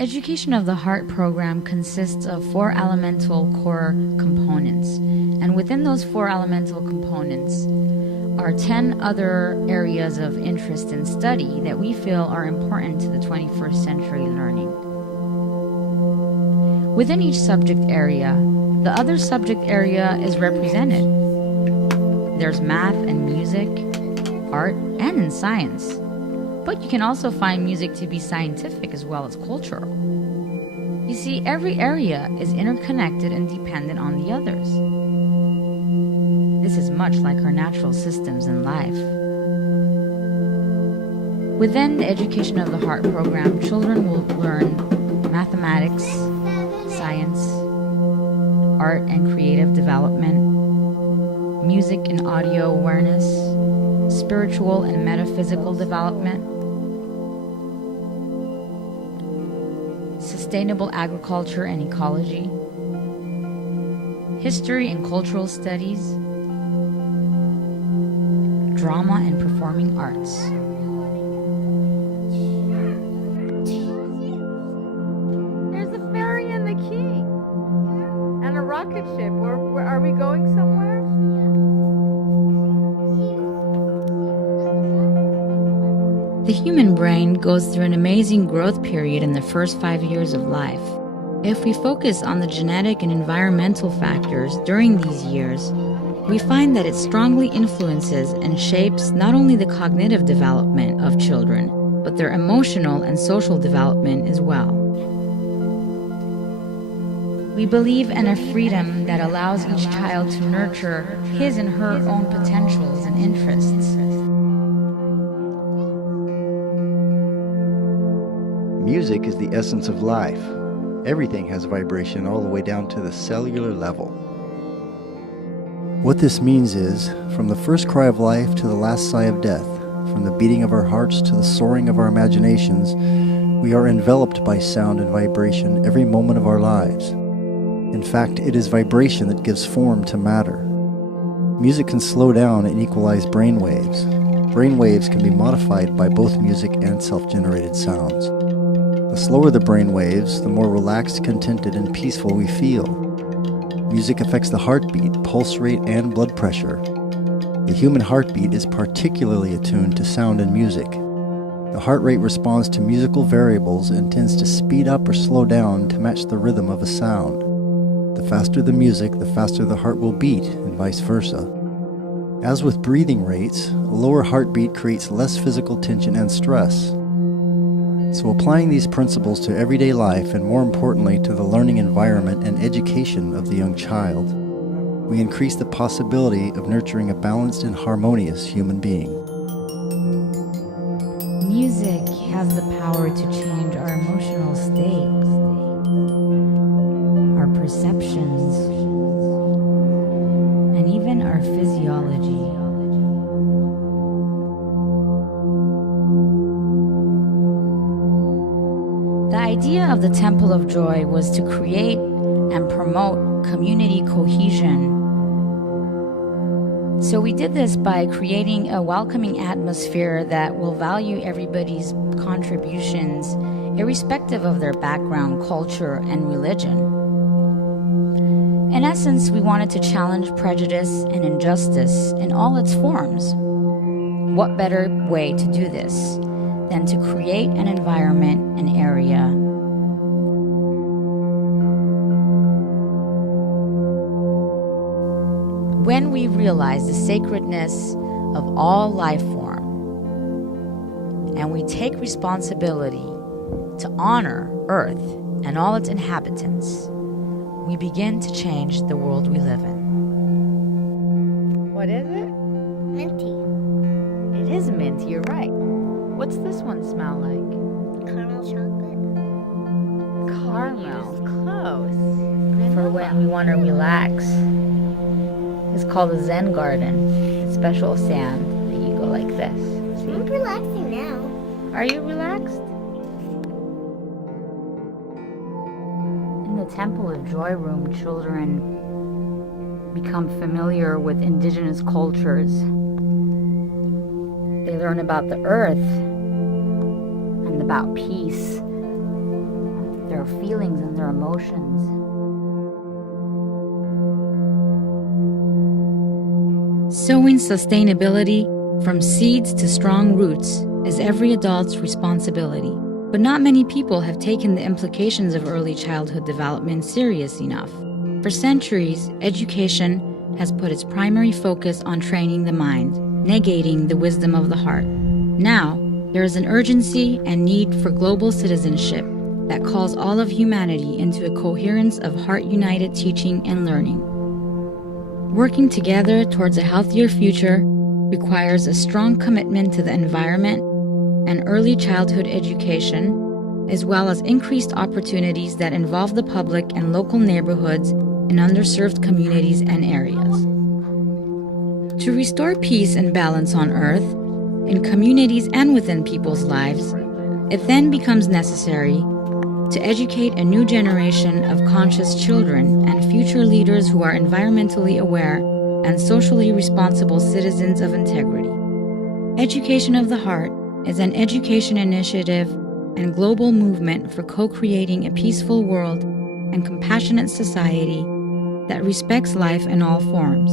Education of the Heart program consists of 4 elemental core components, and within those 4 elemental components are 10 other areas of interest and study that we feel are important to the 21st century learning. Within each subject area, the other subject area is represented. There's math and music, art, and in science. But you can also find music to be scientific as well as cultural. You see, every area is interconnected and dependent on the others. This is much like our natural systems in life. Within the Education of the Heart program, children will learn mathematics, science, art and creative development, music and audio awareness, spiritual and metaphysical development, sustainable agriculture and ecology, history and cultural studies, drama and performing arts. There's a ferry in the key and a rocket ship. Where are we going somewhere? The human brain goes through an amazing growth period in the first 5 years of life. If we focus on the genetic and environmental factors during these years, we find that it strongly influences and shapes not only the cognitive development of children, but their emotional and social development as well. We believe in a freedom that allows each child to nurture his and her own potentials and interests. Music is the essence of life. Everything has vibration all the way down to the cellular level. What this means is, from the first cry of life to the last sigh of death, from the beating of our hearts to the soaring of our imaginations, we are enveloped by sound and vibration every moment of our lives. In fact, it is vibration that gives form to matter. Music can slow down and equalize brain waves. Brain waves can be modified by both music and self-generated sounds. The slower the brain waves, the more relaxed, contented, and peaceful we feel. Music affects the heartbeat, pulse rate, and blood pressure. The human heartbeat is particularly attuned to sound and music. The heart rate responds to musical variables and tends to speed up or slow down to match the rhythm of a sound. The faster the music, the faster the heart will beat, and vice versa. As with breathing rates, a lower heartbeat creates less physical tension and stress. So applying these principles to everyday life, and more importantly to the learning environment and education of the young child, we increase the possibility of nurturing a balanced and harmonious human being. Music has the power to change our emotional state, our perceptions, and even our physiology. The idea of the Temple of Joy was to create and promote community cohesion. So we did this by creating a welcoming atmosphere that will value everybody's contributions, irrespective of their background, culture, and religion. In essence, we wanted to challenge prejudice and injustice in all its forms. What better way to do this than to create an environment, an area, when we realize the sacredness of all life form and we take responsibility to honor Earth and all its inhabitants, we begin to change the world we live in. What is it? Minty. It is mint, you're right. What's this one smell like? Caramel chocolate. Caramel. Close. For when we want to relax. It's called a Zen garden. It's special sand that you go like this. I'm See? relaxing now. Are you relaxed? In the Temple of Joy Room, children become familiar with indigenous cultures. They learn about the earth and about peace, their feelings and their emotions. Sowing sustainability from seeds to strong roots is every adult's responsibility. But not many people have taken the implications of early childhood development serious enough. For centuries, education has put its primary focus on training the mind, negating the wisdom of the heart. Now, there is an urgency and need for global citizenship that calls all of humanity into a coherence of heart-united teaching and learning. Working together towards a healthier future requires a strong commitment to the environment and early childhood education, as well as increased opportunities that involve the public and local neighborhoods in underserved communities and areas. To restore peace and balance on Earth, in communities and within people's lives, it then becomes necessary to educate a new generation of conscious children and future leaders who are environmentally aware and socially responsible citizens of integrity. Education of the Heart is an education initiative and global movement for co-creating a peaceful world and compassionate society that respects life in all forms.